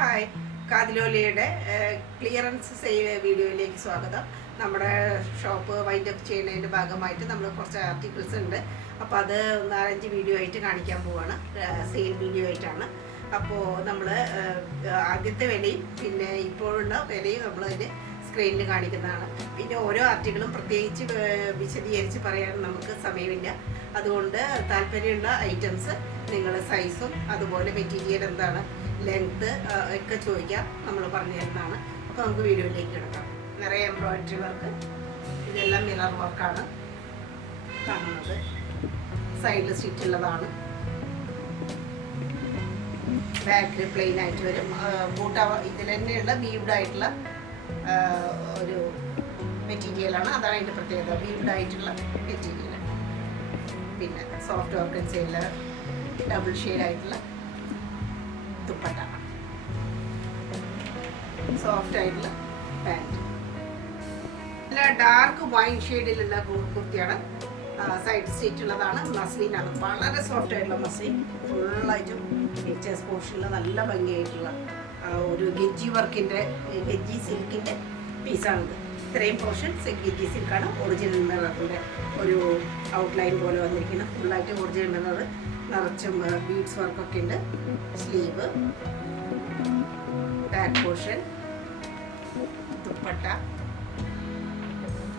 Hi, കാതിലോലിയുടെ clearance sale വീഡിയോയിലേക്ക് സ്വാഗതം. നമ്മുടെ ഷോപ്പ് വൈൻഡപ്പ് ചെയ്യുന്നതിൻ്റെ ഭാഗമായിട്ട് നമ്മൾ കുറച്ച് ആർട്ടിക്കിൾസ് ഉണ്ട്. അപ്പോൾ അത് 4-5 വീഡിയോ ആയിട്ട് കാണിക്കാൻ പോവാണ്. സെയിൽ വീഡിയോ ആയിട്ടാണ്. അപ്പോൾ നമ്മൾ ആദ്യത്തെ വിലയും പിന്നെ ഇപ്പോഴുള്ള വിലയും നമ്മളതിന് സ്ക്രീനിൽ കാണിക്കുന്നതാണ്. പിന്നെ ഓരോ ആർട്ടിക്കിളും പ്രത്യേകിച്ച് വിശദീകരിച്ച് പറയാൻ നമുക്ക് സമയമില്ല. അതുകൊണ്ട് താല്പര്യമുള്ള ഐറ്റംസ് നിങ്ങൾ സൈസും അതുപോലെ മെറ്റീരിയൽ എന്താണ്, ലെങ്ത്ത് ഒക്കെ ചോദിക്കാം, നമ്മൾ പറഞ്ഞു തരുന്നതാണ്. അപ്പോൾ നമുക്ക് വീഡിയോയിലേക്ക് കിടക്കാം. നിറയെ എംബ്രോയിഡറി വർക്ക്, ഇതെല്ലാം മിറർ വർക്കാണ് കാണുന്നത്. സൈഡിൽ സ്റ്റിച്ചുള്ളതാണ്. ബാക്കിൽ പ്ലെയിൻ ആയിട്ട് വരും. ബൂട്ട ഇതിൽ തന്നെയുള്ള വീവ്ഡ് ആയിട്ടുള്ള ഒരു മെറ്റീരിയലാണ്. അതാണ് അതിൻ്റെ പ്രത്യേകത, വീവ്ഡ് ആയിട്ടുള്ള മെറ്റീരിയൽ. പിന്നെ സോഫ്റ്റ് ഓർഗൻസയിൽ ഡബിൾ ഷെയ്ഡ് ആയിട്ടുള്ള ദുപ്പട്ട, സോഫ്റ്റ് ആയിട്ടുള്ള പാൻറ്. നല്ല ഡാർക്ക് വൈൻ ഷെയ്ഡിലുള്ള കുർത്തിയാണ്. സൈഡ് സ്റ്റിച്ച് ഉള്ളതാണ്. മസ്ലിനാണ്, വളരെ സോഫ്റ്റ് ആയിട്ടുള്ള മസ്ലിൻ. ഫുള്ളായിട്ടും ചെസ്റ്റ് പോർഷനിൽ നല്ല ഭംഗിയായിട്ടുള്ള ഒരു ഗെജ്ജി വർക്കിൻ്റെ, ഗെജ്ജി സിൽക്കിൻ്റെ പീസാണിത്. ഇത്രയും പോർഷൻ ഗെജ്ജി സിൽക്കാണ്. ഒറിജിനൽ മിററിൻ്റെ ഒരു ഔട്ട്ലൈൻ പോലെ വന്നിരിക്കുന്ന ഫുള്ളായിട്ട് ഒറിജിനൽ മിറർ, നിറച്ചും ബീഡ്സ് വർക്കൊക്കെ ഉണ്ട്. സ്ലീവ്, ബാക്ക് പോർഷൻ, ദുപ്പട്ട,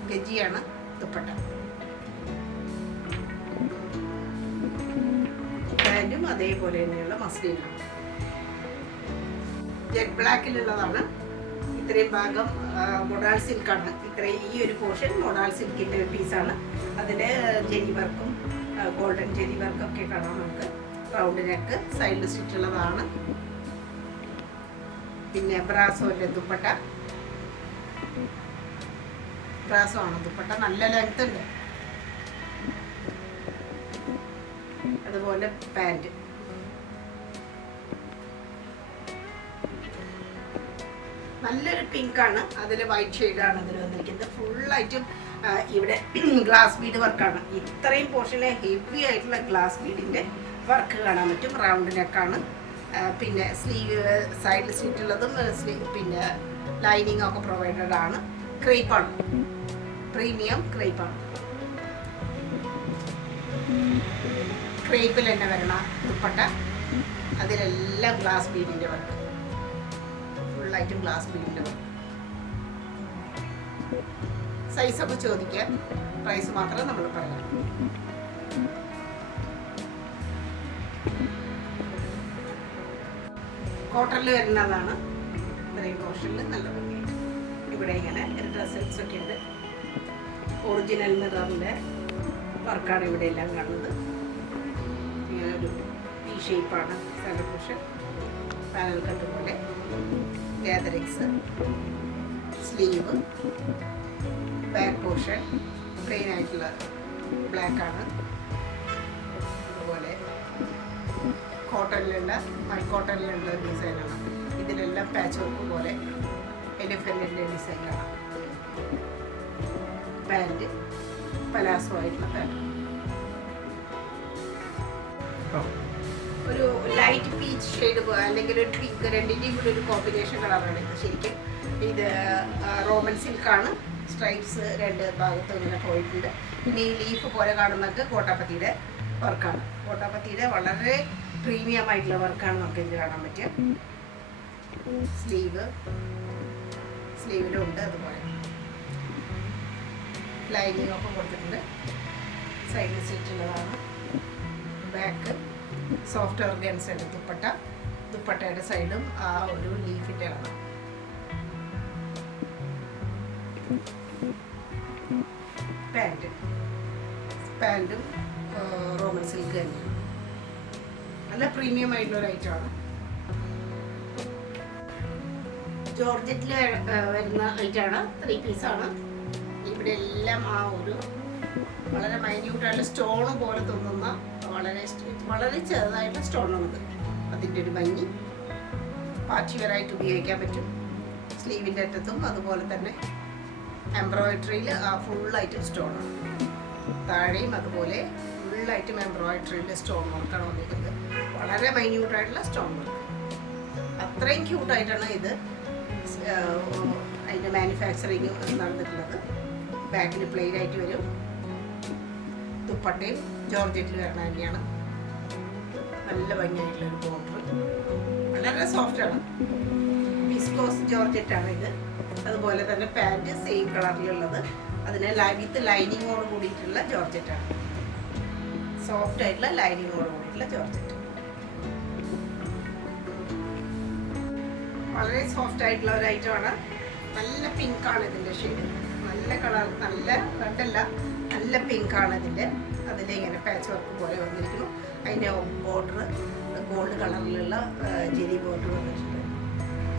ഗജിയാണ് ദുപ്പട്ട. പാൻറ്റും അതേപോലെ തന്നെയുള്ള മസ്ലിനാണ്. ജെറ്റ് ബ്ലാക്കിലുള്ളതാണ്. ഇത്രയും ഭാഗം മൊഡാൾ സിൽക്കാണ്. ഇത്രയും ഈ ഒരു പോർഷൻ മൊഡാൾ സിൽക്കിൻ്റെ പീസാണ്. അതിൽ ജെരി വർക്കും ഗോൾഡൻ ജെരി വർക്കൊക്കെ കാണാം നമുക്ക്. റൗണ്ട് നെക്ക്, സൈഡിൽ സ്റ്റിച്ചുള്ളതാണ്. പിന്നെ ബ്രാസോൻ്റെ ദുപ്പട്ട, ബ്രാസോ ആണ് ദുപ്പട്ട. നല്ല ലെങ്ത് ഉണ്ട്. അതുപോലെ പാൻറ്, നല്ലൊരു പിങ്കാണ്. അതിൽ വൈറ്റ് ഷെയ്ഡാണ് അതിൽ വന്നിരിക്കുന്നത്. ഫുള്ളായിട്ടും ഇവിടെ ഗ്ലാസ് ബീഡ് വർക്കാണ്. ഇത്രയും പോർഷനിലെ ഹെവി ആയിട്ടുള്ള ഗ്ലാസ് ബീഡിൻ്റെ വർക്ക് കാണാൻ പറ്റും. റൗണ്ട് നെക്കാണ്. പിന്നെ സ്ലീവ് സൈഡിൽ സ്ലിറ്റുള്ളതും പിന്നെ ലൈനിങ് ഒക്കെ പ്രൊവൈഡഡ് ആണ്. ക്രേപ്പാണ്, പ്രീമിയം ക്രേപ്പാണ്. ക്രേപ്പിൽ തന്നെ വരണ ദുപ്പട്ട. അതിലെല്ലാം ഗ്ലാസ് ബീഡിൻ്റെ വർക്ക്, ഫുള്ളായിട്ടും ഗ്ലാസ് ബീഡിൻ്റെ വർക്ക്. സൈസൊക്കെ ചോദിക്കുക, പ്രൈസ് മാത്രം നമ്മൾ പറയാം. കോട്ടണിൽ വരുന്നതാണ്. ഇത്രയും പോർഷനിൽ നല്ല ഭംഗിയായിട്ട് ഇവിടെ ഇങ്ങനെ ഡ്രസ്സൽസ് ഒക്കെ ഉണ്ട്. ഒറിജിനൽ മിററിൻ്റെ വർക്കാണ് ഇവിടെ എല്ലാം കാണുന്നത്. ഇങ്ങനെ ഒരു ഈ ഷേപ്പാണ് സെൻറ്റർ പോർഷൻ. പാനൽ കട്ട് പോലെ gatherings, sleeve, back portion plain ആയിട്ടുള്ള ബ്ലാക്കാണ്. അതുപോലെ കോട്ടണിലുള്ള കോട്ടണിലുള്ള ഡിസൈനാണ്. ഇതിലെല്ലാം പാച്ച് വർക്ക് പോലെ എലിഫൻറ്റിൻ്റെ ഡിസൈനാണ്. പാൻറ് പലാസോ ആയിട്ടുള്ള പാൻറ്. ഒരു ലൈറ്റ് പീച്ച് ഷെയ്ഡ് അല്ലെങ്കിൽ ഒരു പിങ്ക്, രണ്ടിൻ്റെയും കൂടി ഒരു കോമ്പിനേഷൻ കളറാണ് ഇത്. ശരിക്കും ഇത് റോമൻ സിൽക്കാണ്. സ്ട്രൈപ്സ് രണ്ട് ഭാഗത്തും ഇങ്ങനെ പോയിട്ടുണ്ട്. പിന്നെ ഈ ലീഫ് പോലെ കാണുന്നത് കോട്ടാപ്പത്തിയുടെ വർക്കാണ്. കോട്ടാപ്പത്തിയുടെ വളരെ പ്രീമിയം ആയിട്ടുള്ള വർക്കാണ് നമുക്ക് ഇത് കാണാൻ പറ്റുക. സ്ലീവിലും ഉണ്ട്. അതുപോലെ ലൈനിങ് ഒക്കെ കൊടുത്തിട്ടുണ്ട്. സൈഡിൽ സ്റ്റിച്ചുള്ളതാണ്. ബാക്ക് സോഫ്റ്റ് ഓർഗൻസയുടെ ദുപ്പട്ട. ദുപ്പട്ടയുടെ സൈഡും ആ ഒരു ലീഫിൻ്റെ കാണാം. പാൻറ്റും റോമൻ സിൽക്ക് തന്നെയാണ്. നല്ല പ്രീമിയം ആയിട്ടുള്ള ഒരു ഐറ്റമാണ്. ജോർജറ്റിൽ വരുന്ന ഐറ്റമാണ്. 3 പീസാണ്. ഇവിടെ എല്ലാം ആ ഒരു വളരെ മൈന്യൂട്ടായിട്ടുള്ള സ്റ്റോണ് പോലെ തോന്നുന്ന വളരെ ചെറുതായിട്ടുള്ള സ്റ്റോണാണത്. അതിൻ്റെ ഒരു ഭംഗി പാർട്ടി വെയറായിട്ട് ഉപയോഗിക്കാൻ പറ്റും. സ്ലീവിൻ്റെ അറ്റത്തും അതുപോലെ തന്നെ എംബ്രോയിഡറിയിൽ ഫുള്ളായിട്ടും സ്റ്റോണാണ്. താഴെയും അതുപോലെ ഫുള്ളായിട്ടും എംബ്രോയിഡറിയിൽ സ്റ്റോൺ വർക്കാണ് വന്നിരിക്കുന്നത്. വളരെ മൈന്യൂട്ടായിട്ടുള്ള സ്റ്റോൺ വർക്ക്. അത്രയും ക്യൂട്ടായിട്ടാണ് ഇത് അതിൻ്റെ മാനുഫാക്ചറിങ് നടന്നിട്ടുള്ളത്. ബാക്കിൽ പ്ലെയിൻ ആയിട്ട് വരും. ദുപ്പട്ടയും ജോർജറ്റിൽ വരണ തന്നെയാണ്. നല്ല ഭംഗിയായിട്ടുള്ളൊരു ബോർഡർ, വളരെ സോഫ്റ്റാണ്. വിസ്കോസ് ജോർജറ്റാണ് ഇത്. അതുപോലെ തന്നെ പാൻറ് സെയിം കളറിലുള്ളത്, അതിന് വിത്ത് ലൈനിങ്ങോട് കൂടിയിട്ടുള്ള ജോർജറ്റാണ്. സോഫ്റ്റ് ആയിട്ടുള്ള ലൈനിങ്ങോട് കൂടിയിട്ടുള്ള ജോർജറ്റ്, വളരെ സോഫ്റ്റ് ആയിട്ടുള്ള ഒരു ഐറ്റമാണ്. നല്ല പിങ്കാണ് ഇതിൻ്റെ ഷെയ്ഡ്. നല്ല കളർ, നല്ല റെഡല്ല, നല്ല പിങ്കാണ് ഇതിൻ്റെ. അതിലിങ്ങനെ പാച്ച് വർക്ക് പോലെ വന്നിരിക്കുന്നു. അതിൻ്റെ ബോർഡർ ഗോൾഡ് കളറിലുള്ള ജെരി ബോർഡർ വന്നിട്ടുണ്ട്.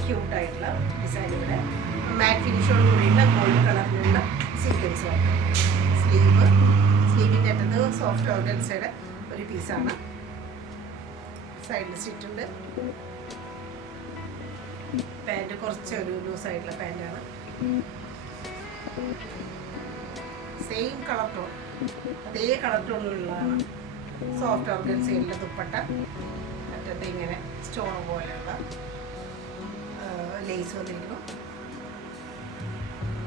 ക്യൂട്ടായിട്ടുള്ള ഡിസൈൻ. ഇവിടെ മാറ്റ് ഫിനിഷോട് കൂടിയുള്ള ഗോൾഡ് കളറിലുള്ള സീക്വൻസ് വർക്ക്. സ്ലീവിൻ്റെ അറ്റത്ത് സോഫ്റ്റ് ഓർഗൻസയുടെ ഒരു പീസാണ്. സൈഡിൽ സ്റ്റിച്ചുണ്ട്. പാൻറ് കുറച്ചൊരു ലൂസായിട്ടുള്ള പാൻറ്റാണ്. സെയിം കളർ ടോൺ, അതേ കളർ ടോണിലുള്ളതാണ്. സോഫ്റ്റ് ഓർഗൻസയിലുള്ള ദുപ്പട്ട, അറ്റത്ത് ഇങ്ങനെ സ്റ്റോൺ പോലെയുള്ള ലേസ് വന്നിരിക്കുന്നു.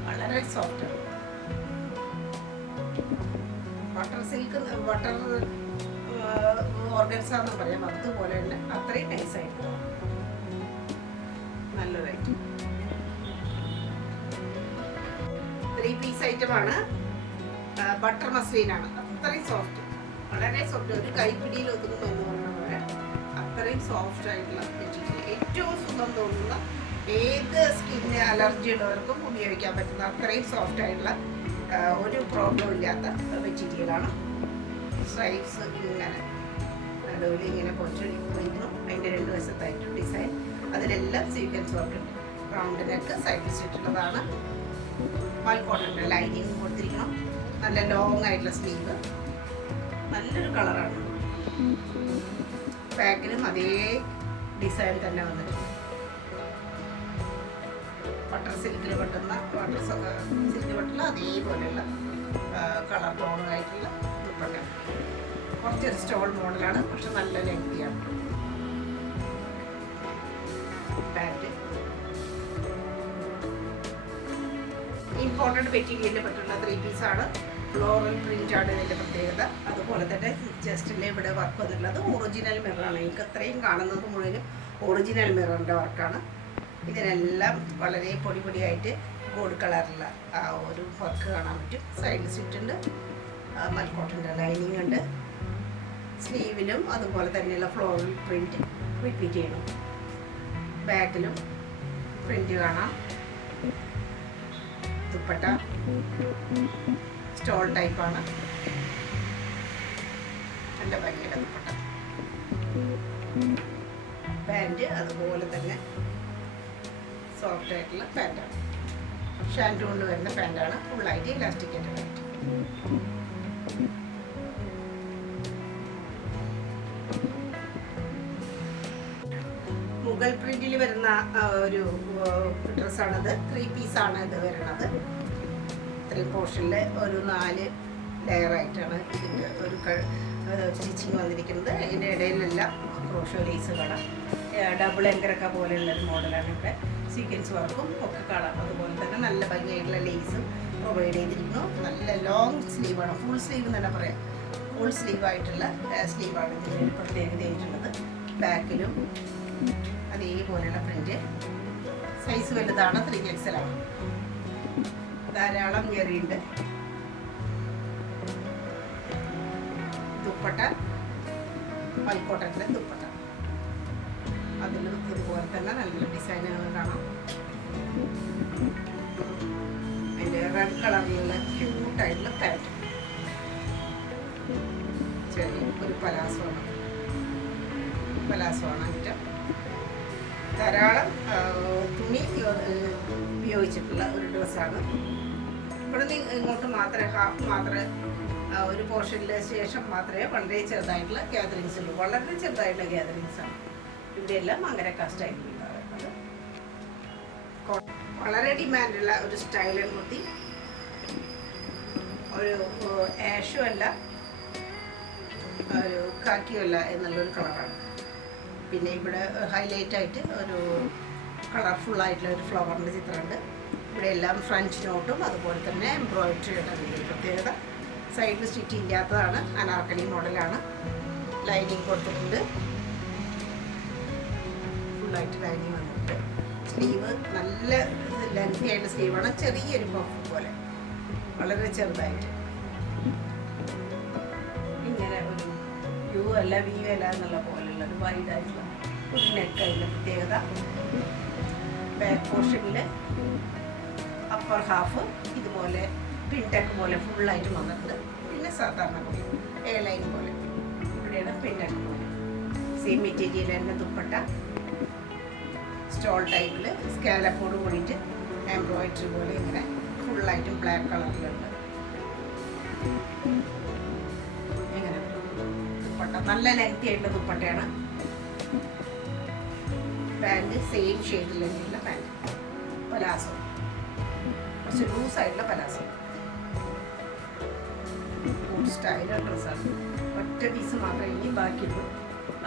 വളരെ സോഫ്റ്റ്, ബട്ടർ സിൽക്ക്, ബട്ടർ ഓർഗൻസാന്ന് പറയാം. അതുപോലെ തന്നെ അത്രയും നൈസായിട്ട് നല്ലൊരു ഐറ്റം. 3 പീസ് ഐറ്റമാണ്. ബട്ടർ മസ്ലിനാണ്. അത്രയും സോഫ്റ്റ്, വളരെ സോഫ്റ്റ്. ഒരു കൈപ്പിടിയിൽ ഒതുങ്ങും എന്ന് പറഞ്ഞ പോലെ അത്രയും സോഫ്റ്റ് ആയിട്ടുള്ള മെറ്റീരിയൽ. ഏറ്റവും സുഖം തോന്നുന്ന ഏത് സ്കിന്നിന് അലർജി ഉള്ളവർക്കും ഉപയോഗിക്കാൻ പറ്റുന്ന അത്രയും സോഫ്റ്റ് ആയിട്ടുള്ള ഒരു പ്രോബ്ലം ഇല്ലാത്ത മെറ്റീരിയലാണ്. സൈസ് ഇങ്ങനെ നടുവിൽ ഇങ്ങനെ പൊടിച്ചൊഴിക്കുന്നു. അതിൻ്റെ 2 വശത്തായിട്ട് ഡിസൈൻ, അതിലെല്ലാം സീക്വൻസ് വർക്ക് ഉണ്ട്. റൗണ്ട് നെക്ക്, സൈഡ് സ്റ്റിച്ചുള്ളതാണ്. മൽക്കോട്ടൻ്റെ ലൈനിങ് കൊടുത്തിരിക്കണം. നല്ല ലോങ് ആയിട്ടുള്ള സ്ലീവ്, നല്ലൊരു കളറാണ്. ബാക്കിലും അതേ ഡിസൈൻ തന്നെ വന്നിട്ടുണ്ട്. ബട്ടർ സിൽക്കിൽ പെട്ടുന്ന സിൽക്ക് പെട്ടുള്ള അതേപോലെയുള്ള കളർ ടോണായിട്ടുള്ള ദുപ്പട്ട. കുറച്ചൊരു സ്റ്റോൾ മോഡലാണ്, പക്ഷെ നല്ല ലെങ്തിയാണ്. പാൻറ് ഇമ്പോർട്ടൻറ്റ് മെറ്റീരിയലിൽ പറ്റുന്ന 3 പീസാണ്. ഫ്ലോറൽ പ്രിൻ്റാണ് ഇതിൻ്റെ പ്രത്യേകത. അതുപോലെ തന്നെ ചെസ്റ്റിലെ ഇവിടെ വർക്ക് വന്നിട്ടുള്ളത് ഒറിജിനൽ മിററാണ്. എനിക്ക് അത്രയും കാണുന്നത് മുഴുവനും ഒറിജിനൽ മിററിൻ്റെ വർക്കാണ്. ഇതിനെല്ലാം വളരെ പൊടി പൊടിയായിട്ട് ഗോൾഡ് കളറിലുള്ള ആ ഒരു വർക്ക് കാണാൻ പറ്റും. സൈഡിൽ സ്റ്റിച്ചുണ്ട്. മൽക്കോട്ടൻ്റെ ലൈനിങ് ഉണ്ട്. സ്ലീവിലും അതുപോലെ തന്നെയുള്ള ഫ്ലോറൽ പ്രിൻറ്റ് റിപ്പീറ്റ് ചെയ്യണം. ബാക്കിലും പ്രിൻറ്റ് കാണാം. ദുപ്പട്ട സ്റ്റോൾ ടൈപ്പാണ്. നല്ല ഭംഗിയുടെ ദുപ്പട്ട. പാൻറ് അതുപോലെ തന്നെ സോഫ്റ്റ് ആയിട്ടുള്ള പാൻറ്റാണ്. ഷാൻഡ് കൊണ്ട് വരുന്ന പാൻറ്റാണ്. ഫുള്ളായിട്ട് ഇലാസ്റ്റിക് ആയിട്ട് പാൻറ്റ്. മുഗൾ പ്രിന്റിൽ വരുന്ന ഒരു ഡ്രസ്സാണത്. 3 പീസാണ് ഇത് വരുന്നത്. 3 പോർഷനിൽ ഒരു 4 ലെയറായിട്ടാണ് ഇതിൻ്റെ ഒരു സ്റ്റിച്ചിങ് വന്നിരിക്കുന്നത്. ഇതിൻ്റെ ഇടയിലെല്ലാം ക്രോഷോ ലേസ് കാണാം. ഡബിൾ എങ്കരക്ക പോലെയുള്ളൊരു മോഡലാണ്. ഇവിടെ സീക്വൻസ് വർക്കും ഒക്കെ കാണാം. അതുപോലെ തന്നെ നല്ല ഭംഗിയായിട്ടുള്ള ലേസും പ്രൊവൈഡ് ചെയ്തിരിക്കുന്നു. നല്ല ലോങ് സ്ലീവാണ്. ഫുൾ സ്ലീവ് എന്ന് തന്നെ പറയാം. ഫുൾ സ്ലീവായിട്ടുള്ള സ്ലീവാണ് ഇതിന് പ്രത്യേകതയായിട്ടുള്ളത്. ബാക്കിലും അതേപോലെയുള്ള പ്രിന്റ്. സൈസ് വലുതാണ്. 3XL ആണ്. ധാരാളം ഞെറിയുണ്ട്. ദുപ്പട്ട മൽക്കോട്ടൻ്റെ ദുപ്പട്ട. അതിലും ഇതുപോലെ തന്നെ നല്ല ഡിസൈനുകൾ കാണാം. അതിൻ്റെ റെഡ് കളറിലുള്ള ക്യൂട്ടായിട്ടുള്ള പാൻറ്റ്. ചെറിയ ഒരു പലാസമാണ് ഐറ്റം. ധാരാളം തുണി ഉപയോഗിച്ചിട്ടുള്ള ഒരു ഡ്രസ്സാണ്. ഇവിടെ നിന്ന് ഇങ്ങോട്ട് മാത്രമേ ഹാഫ് മാത്രമേ ഒരു പോർഷനിലെ ശേഷം മാത്രമേ വളരെ ചെറുതായിട്ടുള്ള ഗ്യാതറിങ്സ് ഉള്ളൂ. വളരെ ചെറുതായിട്ടുള്ള ഗ്യാതറിങ്സാണ്. ഇവിടെയെല്ലാം അങ്ങനെ കസ്റ്റായിട്ട് ഉണ്ടാകുന്നത്. വളരെ ഡിമാൻഡുള്ള ഒരു സ്റ്റൈലൻ കുർത്തി. ഒരു ആഷും അല്ല ഒരു കാക്കിയും അല്ല എന്നുള്ളൊരു കളറാണ്. പിന്നെ ഇവിടെ ഹൈലൈറ്റ് ആയിട്ട് ഒരു കളർഫുള്ളായിട്ടുള്ള ഒരു ഫ്ലവറിൻ്റെ ചിത്രമുണ്ട്. ഇവിടെ എല്ലാം ഫ്രഞ്ച് നോട്ടും അതുപോലെ തന്നെ എംബ്രോയിഡറിയുടെ അതിൻ്റെ പ്രത്യേകത. സൈഡിൽ സ്റ്റിച്ച് ഇല്ലാത്തതാണ്, അനാർക്കലി മോഡലാണ്. ലൈനിങ് കൊടുത്തിട്ടുണ്ട്, ഫുള്ളായിട്ട് ലൈനിങ് വന്നിട്ടുണ്ട്. സ്ലീവ് നല്ല ലെങ്തി ആയിട്ട് സ്ലീവാണ്, ചെറിയൊരു പഫ് പോലെ, വളരെ ചെറുതായിട്ട്. ഇങ്ങനെ ഒരു യു അല്ല വി അല്ല എന്നുള്ള പോലെയുള്ള ഒരു വൈഡായിട്ടുള്ള ഒരു നെക്ക് അതിൻ്റെ പ്രത്യേകത. ബാക്ക് പോർഷനിൽ അപ്പർ ഹാഫ് ഇതുപോലെ പിൻടെക്ക് പോലെ ഫുള്ളായിട്ട് വന്നിട്ടുണ്ട്. പിന്നെ സാധാരണ പോലെ എ ലൈൻ പോലെ ഇവിടെയാണ് പിൻടെക്ക് പോലെ. സെയിം മെറ്റീരിയൽ തന്നെ ദുപ്പട്ട സ്റ്റോൾ ടൈപ്പിൽ സ്കാലപ്പോട് കൂടിയിട്ട് എംബ്രോയിഡറി പോലെ ഇങ്ങനെ ഫുള്ളായിട്ടും ബ്ലാക്ക് കളറിലുണ്ട്. ഇങ്ങനെ ദുപ്പട്ട നല്ല ലെങ്തി ആയിട്ടുള്ള ദുപ്പട്ടയാണ്. പാൻറ് സെയിം ഷെയ്ഡിൽ തന്നെയുള്ള പാൻറ്. പലാസോ കുറച്ച് ലൂസായിട്ടുള്ള പലാസോ, ഫുഡ് സ്റ്റൈലുള്ള ഡ്രസ്സാണ്. ഒറ്റ പീസ് മാത്രമേ ഇനി ബാക്കിയുള്ളൂ,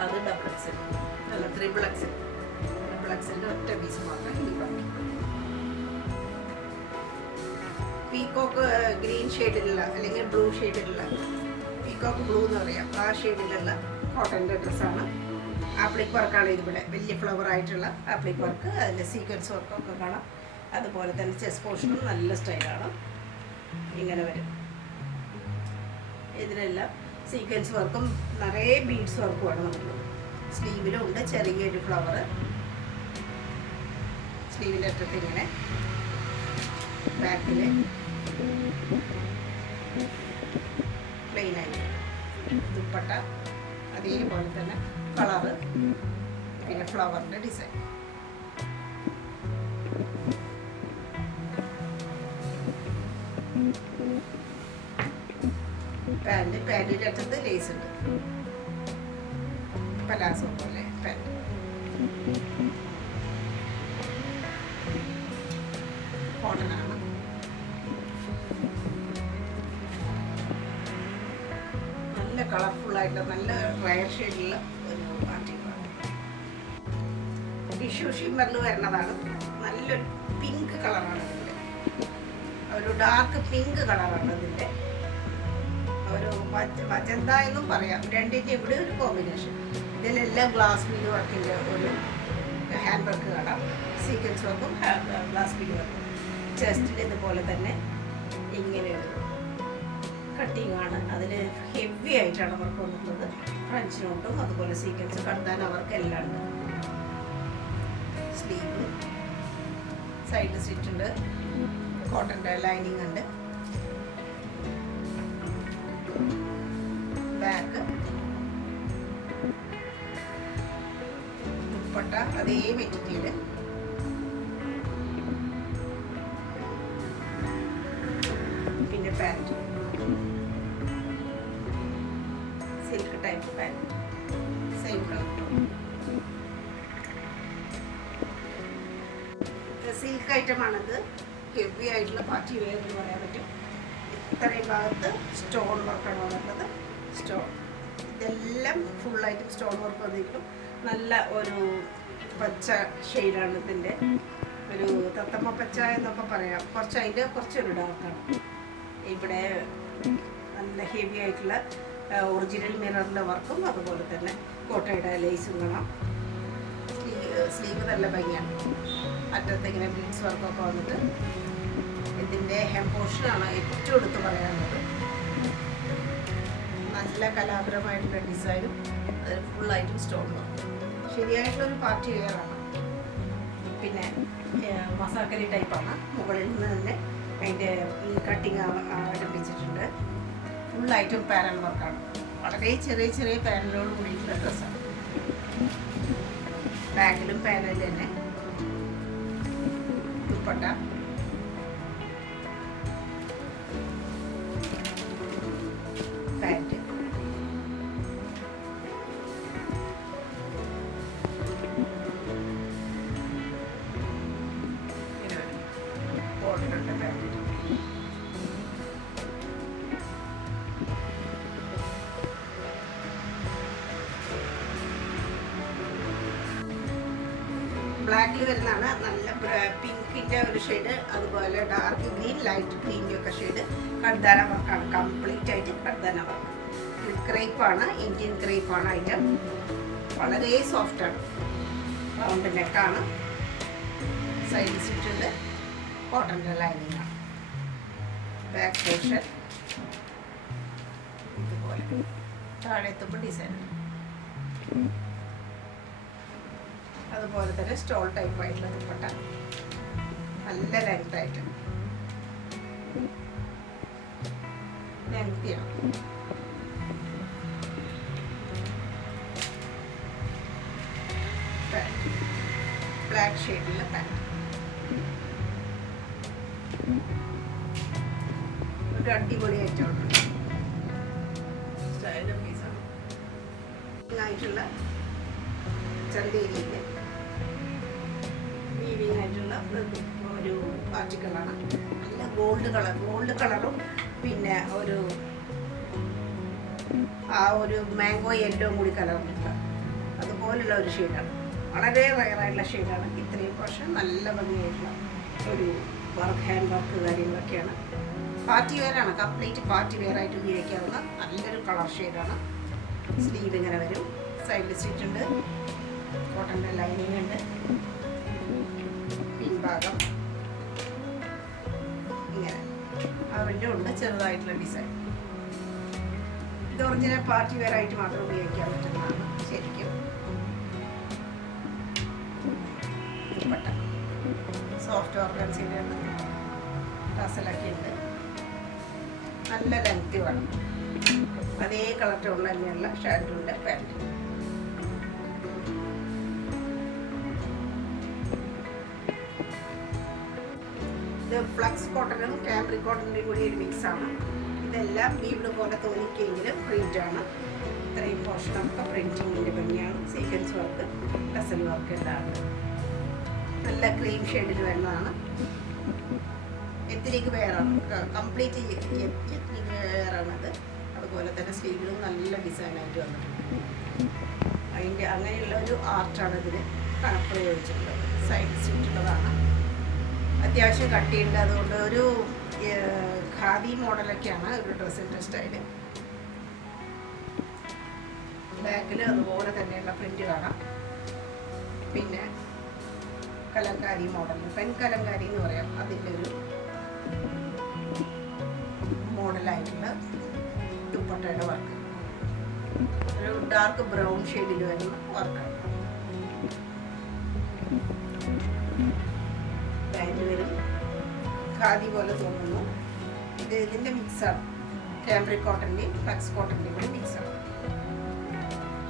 അത് ഡബിൾ എക്സൽ അല്ല ത്രിബിൾ എക്സൽ. ത്രിബിൾ എക്സലിൻ്റെ ഒറ്റ പീസ് മാത്രമേ ഇനി ബാക്കി. പീക്കോക്ക് ഗ്രീൻ ഷെയ്ഡിലുള്ള അല്ലെങ്കിൽ ബ്ലൂ ഷെയ്ഡിലുള്ള, പീക്കോക്ക് ബ്ലൂ എന്ന് പറയാം, ആ ഷെയ്ഡിലുള്ള കോട്ടൻ്റെ ഡ്രസ്സാണ്. ആപ്ലിക് വർക്കാണ് ഇതിവിടെ, വലിയ ഫ്ലവർ ആയിട്ടുള്ള ആപ്ലിക് വർക്ക്. അതിൻ്റെ സീക്വൻസ് വർക്കൊക്കെ കാണാം. അതുപോലെ തന്നെ ചെസ്റ്റ് പോർഷനും നല്ല സ്റ്റൈലാണ്, ഇങ്ങനെ വരും. ഇതിലെല്ലാം സീക്വൻസ് വർക്കും നിറയെ ബീഡ്സ് വർക്കുമാണ് നമുക്ക്. സ്ലീവിലും ഉണ്ട് ചെറിയൊരു ഫ്ലവർ, സ്ലീവിൻ്റെ അറ്റത്ത് ഇങ്ങനെ. ബാക്കിൽ പ്ലെയിൻ ആയിട്ട് ദുപ്പട്ട അതേപോലെ തന്നെ കളറ്, പിന്നെ ഫ്ലവറിൻ്റെ ഡിസൈൻ. പാൻറ്റിൻ്റെ അറ്റത്ത് ലേസ് ഉണ്ട്, പലാസോ പോലെ പാൻറ്. കോട്ടനാണ്. നല്ല കളർഫുള്ളായിട്ടുള്ള നല്ല റയർ ഷെയ്ഡിലുള്ള ഒരു ആർട്ടിക്കിളാണ്. ടിഷ്യൂ ഷിമ്മറിൽ വരുന്നതാണ്. നല്ലൊരു പിങ്ക് കളറാണ് ഇതിൻ്റെ, ഒരു ഡാർക്ക് പിങ്ക് കളറാണ് ഇതിൻ്റെ. ഒരു മജന്ത എന്നും പറയാം. രണ്ടിൻ്റെ ഇവിടെ ഒരു കോമ്പിനേഷൻ. ഇതിലെല്ലാം ഗ്ലാസ് ബീഡ് വർക്കിൻ്റെ ഒരു ഹാൻഡ് വർക്ക് കാണാം. സീക്വൻസ് വർക്കും ഗ്ലാസ് ബീഡ് വർക്കും. ചെസ്റ്റിൽ ഇതുപോലെ തന്നെ ഇങ്ങനെ ഒരു കട്ടിങ് ആണ്. അതിൽ ഹെവി ആയിട്ടാണ് വർക്ക് വന്നിട്ടുള്ളത്. ഫ്രഞ്ച് നോട്ടും അതുപോലെ സീക്വൻസ് കടത്താൻ അവർക്ക് എല്ലാം ഉണ്ട്. സ്ലീവ് സൈഡ് സ്റ്റിച്ച് ഉണ്ട്, കോട്ടൻ്റെ ലൈനിങ് ഉണ്ട്. ബാക്ക് ദുപ്പട്ട അതേ മെറ്റീരിയൽ. പിന്നെ pant silk type pant, same colour. Silk ഐറ്റമാണിത്. ഹെവി ആയിട്ടുള്ള പാർട്ടി വെയർ എന്ന് പറയാൻ പറ്റും. ഇത്രയും ഭാഗത്ത് സ്റ്റോൺ വർക്കാണ് വന്നിട്ടുള്ളത്. സ്റ്റോൺ ഇതെല്ലാം ഫുള്ളായിട്ടും സ്റ്റോൺ വർക്ക് വന്നിരിക്കും. നല്ല ഒരു പച്ച ഷെയ്ഡാണ് ഇതിൻ്റെ, ഒരു തത്തമ്മ പച്ച എന്നൊക്കെ പറയാം. കുറച്ച് അതിൻ്റെ കുറച്ചൊരു ഡാർക്കാണ്. ഇവിടെ നല്ല ഹെവി ആയിട്ടുള്ള ഒറിജിനൽ മിററിൻ്റെ വർക്കും അതുപോലെ തന്നെ കോട്ടയുടെ ലേസും കാണാം. സ്ലീവ് നല്ല ഭംഗിയാണ്. അറ്റത്ത് ഇങ്ങനെ ബീഡ്സ് വർക്കൊക്കെ വന്നിട്ട് ഇതിൻ്റെ ഹെം പോർഷനാണ് ഏറ്റവും എടുത്ത് പറയാനുള്ളത്. നല്ല കലാപരമായിട്ടുള്ള ഡിസൈനും അതിൽ ഫുള്ളായിട്ടും സ്റ്റോൺ വർക്ക്. ശരിയായിട്ടുള്ളൊരു പാർട്ടി വെയറാണ്. പിന്നെ മസാക്കലി ടൈപ്പാണ്. മുകളിൽ നിന്ന് തന്നെ അതിൻ്റെ ഈ കട്ടിങ് ആരംഭിച്ചിട്ടുണ്ട്. ഫുള്ളായിട്ടും പാനൽ വർക്കാണ്. വളരെ ചെറിയ ചെറിയ പാനലോട് കൂടിയിട്ടുള്ള ഡ്രസ്സാണ്. ബാക്കിലും പാനൽ തന്നെ ദുപ്പട്ട, പാൻറ്, ബോർഡറുണ്ട് പാൻറ്. ബ്ലാക്കിൽ വരുന്നതാണ്. നല്ല പിങ്കിൻ്റെ ഒരു ഷെയ്ഡ്, അതുപോലെ ഡാർക്ക് ഗ്രീൻ, ലൈറ്റ് ഗ്രീൻ്റെ ഒക്കെ ഷെയ്ഡ്. കർദാന വർക്കാണ്, കംപ്ലീറ്റ് ആയിട്ട് കർദാന വർക്ക്. ക്രേപ്പാണ്, ഇന്ത്യൻ ക്രേപ്പാണ് ഐറ്റം. വളരെ സോഫ്റ്റാണ്. റൗണ്ട് നെക്കാണ്, സൈഡ് സ്റ്റിച്ചുണ്ട്, കോട്ടൻ്റെ ലൈനിങ് ആണ്. ബാക്ക് പോർഷൻ ഇതുപോലെ താഴെ എത്തുമ്പോൾ ഡിസൈൻ. അതുപോലെ തന്നെ സ്റ്റോൾ ടൈപ്പ് ആയിട്ടുള്ള ദുപ്പട്ട, നല്ല ലെങ്തായിട്ട് ലെങ്തിയാണ്. ബ്ലാക്ക് ഷെയ്ഡിലുള്ള പാൻറ്, ഒരു അടിപൊളി ഐറ്റമാണ്. സ്റ്റൈലും പീസാണ് ആയിട്ടുള്ള ചന്തേരിയിൽ വീവിങ് ആയിട്ടുള്ള ഒരു ആർട്ടിക്കിളാണ്. നല്ല ഗോൾഡ് കളറും പിന്നെ ഒരു മാംഗോ യെല്ലോ കൂടി കലർന്നിട്ടുള്ള അതുപോലുള്ള ഒരു ഷെയ്ഡാണ്. വളരെ റയറായിട്ടുള്ള ഷെയ്ഡാണ്. ഇത്രയും പക്ഷേ നല്ല ഭംഗിയായിട്ടുള്ള ഒരു വർക്ക്, ഹാൻഡ് വർക്ക് കാര്യങ്ങളൊക്കെയാണ്. പാർട്ടി വെയറാണ്, കംപ്ലീറ്റ് പാർട്ടി വെയറായിട്ട് ഉപയോഗിക്കാവുന്ന നല്ലൊരു കളർ ഷെയ്ഡാണ്. സ്ലീവ് ഇങ്ങനെ വരും, സൈഡിൽ സ്റ്റിച്ച് ഉണ്ട്, കോട്ടൻ്റെ ലൈനിങ് ഉണ്ട്, പിൻഭാഗം ഇങ്ങനെ അവരുടെ ഉണ്ട് ചെറുതായിട്ടുള്ള ഡിസൈൻ. ഇത് ഒറിജിനൽ പാർട്ടി വെയറായിട്ട് മാത്രം ഉപയോഗിക്കാൻ പറ്റുന്നതാണ് ശരിക്കും. ദുപ്പട്ട സോഫ്റ്റ് ഓർഗൻസിയിലാണ്, ടസലൊക്കെ ഉണ്ട്, നല്ല ലെങ്ത് വേണം. അതേ കളർ ടോണിൽ തന്നെയുള്ള ഷർട്ടുണ്ട്, പാൻറ്. ഇത് ഫ്ലക്സ് കോട്ടണും കാംബ്രിക് കോട്ടണിൻ്റെയും കൂടി ഒരു മിക്സാണ്. ഇതെല്ലാം വീട് പോലെ തോന്നിക്കെങ്കിലും പ്രിൻ്റാണ്. ഇത്രയും പോർഷൻ നമുക്ക് പ്രിൻറ്റിങ്ങിൻ്റെ ഭംഗിയാണ്. സീക്വൻസ് വർക്ക്, ടസൽ വർക്ക് എല്ലാം നല്ല ക്രീം ഷെയ്ഡിൽ വരുന്നതാണ്. എത്തിനിക്ക് വെയറാണ്, കംപ്ലീറ്റ് എത്തിനിക്ക് വെയറാണത്. അതുപോലെ തന്നെ സ്ലീവിലും നല്ല ഡിസൈനായിട്ട് വന്നിട്ടുണ്ട്. അതിൻ്റെ അങ്ങനെയുള്ള ഒരു ആർട്ടാണ് ഇതിൽ പ്രയോഗിച്ചിട്ടുള്ളത്. സൈഡ് സ്റ്റിച്ചുള്ളതാണ്, അത്യാവശ്യം കട്ടിയുണ്ട്. അതുകൊണ്ട് ഒരു ഖാദി മോഡലൊക്കെയാണ് ഒരു ഡ്രസ്സിൻ്റെ സ്റ്റൈല്. ബാക്കിൽ അതുപോലെ തന്നെയുള്ള പ്രിൻ്റ് കാണാം. പിന്നെ കലങ്കാരി മോഡൽ, പെൻ കലങ്കാരി എന്ന് പറയാം, അതിൻ്റെ ഒരു മോഡലായിട്ടുള്ള ദുപ്പട്ടയുടെ വർക്ക്. ഒരു ഡാർക്ക് ബ്രൗൺ ഷെയ്ഡിൽ വരുന്ന വർക്കാണ്. പാൻറ് വരും, ഖാദി പോലെ തോന്നുന്നു. ഇതിൻ്റെ മിക്സാണ്, കാംബ്രിക് കോട്ടൻ്റെയും ഫ്ലക്സ് കോട്ടൻ്റെയും കൂടി മിക്സാണ്.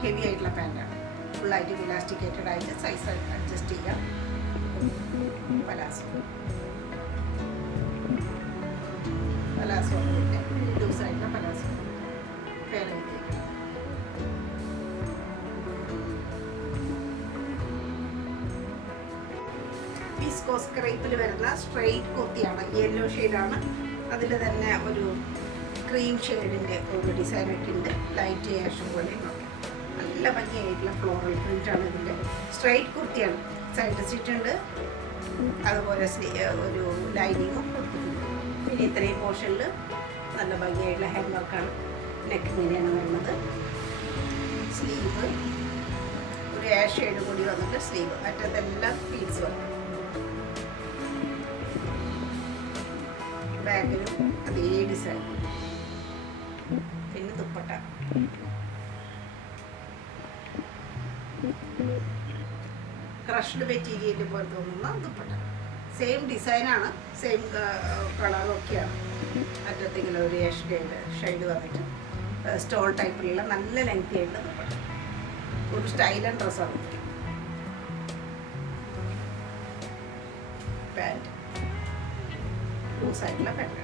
ഹെവി ആയിട്ടുള്ള പാൻറ്റാണ്, ഫുള്ളായിട്ട് ഇലാസ്റ്റിക്കേറ്റഡ് ആയിട്ട് സൈസ് അഡ്ജസ്റ്റ് ചെയ്യാം. പലാസോ ലൂസായിട്ടുള്ള പലാസോ പേര് വിസ്കോസ് ക്രേപ്പിൽ വരുന്ന സ്ട്രെയിറ്റ് കുർത്തിയാണ്. യെല്ലോ ഷെയ്ഡാണ്. അതിൽ തന്നെ ഒരു ക്രീം ഷെയ്ഡിൻ്റെ ഒരു ഡിസൈനൊക്കെ ഉണ്ട്, ലൈറ്റ് ആഷ് പോലെ. നല്ല ഭംഗിയായിട്ടുള്ള ഫ്ലോറൽ പ്രിൻ്റാണ് ഇതിൻ്റെ. സ്ട്രെയിറ്റ് കുർത്തിയാണ്, സൈഡ് സ്റ്റിച്ച് ഉണ്ട്, അതുപോലെ ഒരു ലൈനിങ്ങും കൊടുത്തിട്ടുണ്ട്. പിന്നെ ഇത്രയും പോർഷനിൽ നല്ല ഭംഗിയായിട്ടുള്ള ഹാൻഡ് വർക്കാണ്. നെക്ക് ഇങ്ങനെയാണ് വരുന്നത്. സ്ലീവ് ഒരു ആഷ് ഷെയ്ഡ് കൂടി വന്നിട്ട് സ്ലീവ്, അറ്റത്തെല്ലാം പീസ് വർക്ക്. ബാക്കിലും അതേ ഡിസൈൻ. പിന്നെ ദുപ്പട്ട ക്രഷ്ഡ് മെറ്റീരിയൽ പോലെ തോന്നുന്ന ദുപ്പട്ട. സെയിം ഡിസൈനാണ്, സെയിം കളറൊക്കെയാണ്. അറ്റത്തെങ്കിലും ഒരു ഷെയ്ഡ് വന്നിട്ട് സ്റ്റോൾ ടൈപ്പിലുള്ള നല്ല ലെങ്തി ആയിട്ടുള്ള ദുപ്പട്ട. ഒരു സ്റ്റൈലൻ ഡ്രസ്സാണ്. പാൻറ് ലൂസായിട്ടുള്ള പാൻറ്.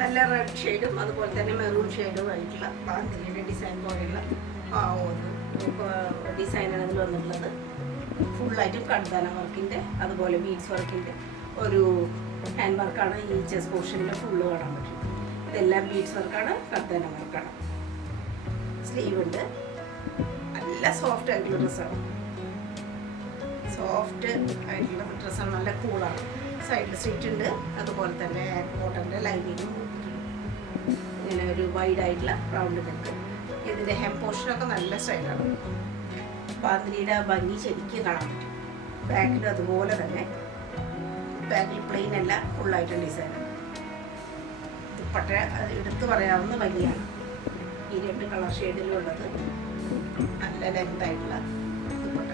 നല്ല റെഡ് ഷെയ്ഡും അതുപോലെ തന്നെ മെറൂൺ ഷെയ്ഡും ആയിട്ടുള്ള ബാന്തിലിയുടെ ഡിസൈൻ പോലെയുള്ള ഡിസൈനാണ് ഇതിൽ വന്നിട്ടുള്ളത്. ഫുള്ളായിട്ടും കട്ദാന വർക്കിൻ്റെ അതുപോലെ ബീഡ്സ് വർക്കിൻ്റെ ഒരു ഹാൻഡ് വർക്കാണ് ഈ ചെസ്റ്റ് പോർഷനിൽ ഫുള്ള് കാണാൻ പറ്റും. ഇതെല്ലാം ബീഡ്സ് വർക്കാണ്, കട്ദാന വർക്കാണ്. സ്ലീവ് ഉണ്ട്. നല്ല സോഫ്റ്റ് ആയിട്ടുള്ള ഡ്രസ്സാണ്, സോഫ്റ്റ് ആയിട്ടുള്ള ഡ്രസ്സാണ്, നല്ല കൂളാണ്. സൈഡിൽ സ്റ്റിച്ച് ഉണ്ട്, അതുപോലെ തന്നെ കോട്ടൻ്റെ ലൈനിങ്ങും ഇങ്ങനെ ഒരു വൈഡായിട്ടുള്ള റൗണ്ട് നെക്ക്. ഇതിൻ്റെ ഹെം പോർഷനൊക്കെ നല്ല സ്റ്റൈലാണ്. പാന്തിരിയുടെ ഭംഗി ശരിക്കും കാണാൻ പറ്റും. ബാക്കിൽ അതുപോലെ തന്നെ, ബാക്കിൽ പ്ലെയിൻ അല്ല, ഫുള്ളായിട്ട് ഡിസൈനാണ്. ദുപ്പട്ട എടുത്തു പറയാവുന്ന ഭംഗിയാണ്. ഈ 2 കളർ ഷെയ്ഡിലും ഉള്ളത് നല്ല ലെങ്തായിട്ടുള്ള ദുപ്പട്ട.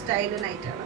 സ്റ്റൈല് നൈറ്റാണ്.